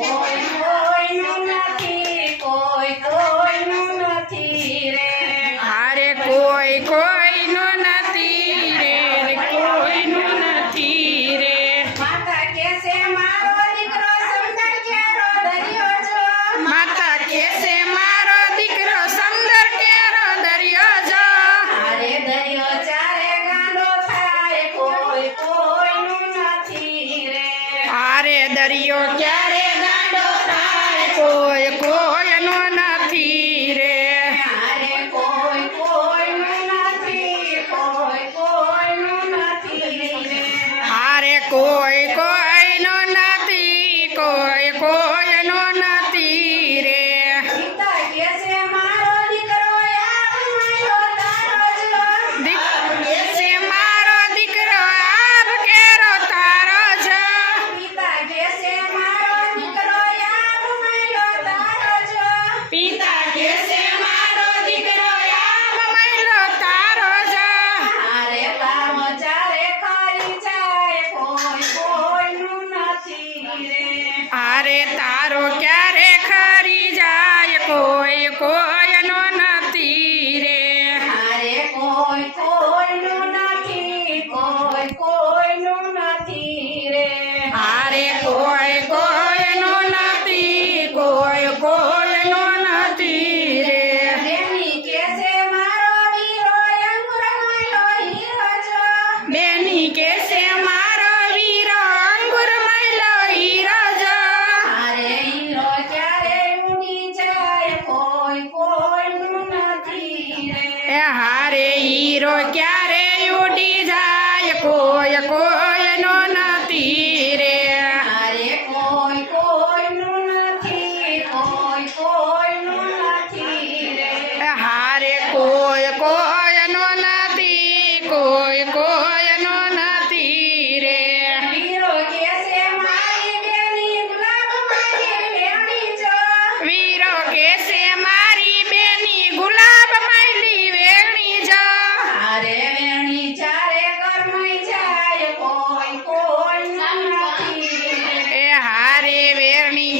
કોઈ કોઈનું નથી, કોઈ કોઈનું નથી રે. હારે કોઈ કોઈનું નથી રે, કોઈનું નથી રે. માતા કહેશે મારો દીકરો સમંદર કેરો દરિયો જો. માતા કહેશે મારો દીકરો સમંદર કેરો દરિયો જો. અરે દરિયો ચારે ગાંડો થાય, કોઈ કોઈનું નથી રે. હારે દરિયો ક્યારે ગાંડો થાય, કોઈ કોઈનો નથી રે. અરે કોઈ કોઈનું નથી, કોઈ કોઈનું નથી રે. હારે કોઈ કોઈનો નથી, કોઈ કોઈનો નથી રે. પિતા કહેશે મારો દીકરો યાદ માર્યો તારો જો. કહેશે મારો દીકરો આભ કેરો તારો જો. પિતા કહેશે મારો દીકરો યાદ માર્યો તારો જો. પિતા કહેશે મારો દીકરો આભ મહિલો તારો જો. અરે તારો ચારે ખરી જાય, કોઈ કોઈનું નથી રે. હારે તારો ક્યારે ખરી જાય, કોઈ કોઈનો નથી રે. અરે કોઈ કોઈનું નથી, કોઈ કોઈનું નથી રે. હારે કોઈ કોઈનો નથી, કોઈ કોઈનો નથી રે. બેની કહેશે મારો વીરો અંગુરમાયો હીરો જો. બેની કહેશે મારો વીરો અંગુર મહિલો હીરો જો. અરે હીરો ક્યારે ઉડી જાય, કોઈ કોઈનું નથી રે. એ હારે હીરો ક્યારે ઉડી જાય, કોઈ કોઈનો નથી રે. અરે કોઈ કોઈનું નથી, કોઈ કોઈનું નથી રે. એ હારે કોઈ કોઈનો નથી, કોઈ કોઈનો નથી રે. વીરો કહેશે મારી બેની ગુલાબ મારી વેણી જો. વીરો કહેશે મારી બેની ગુલાબ મૈલી વેણી જો. અરે વેણી ચારે કરમાઈ જાય, કોઈ કોઈનું નથી રે. એ હારે વેરણી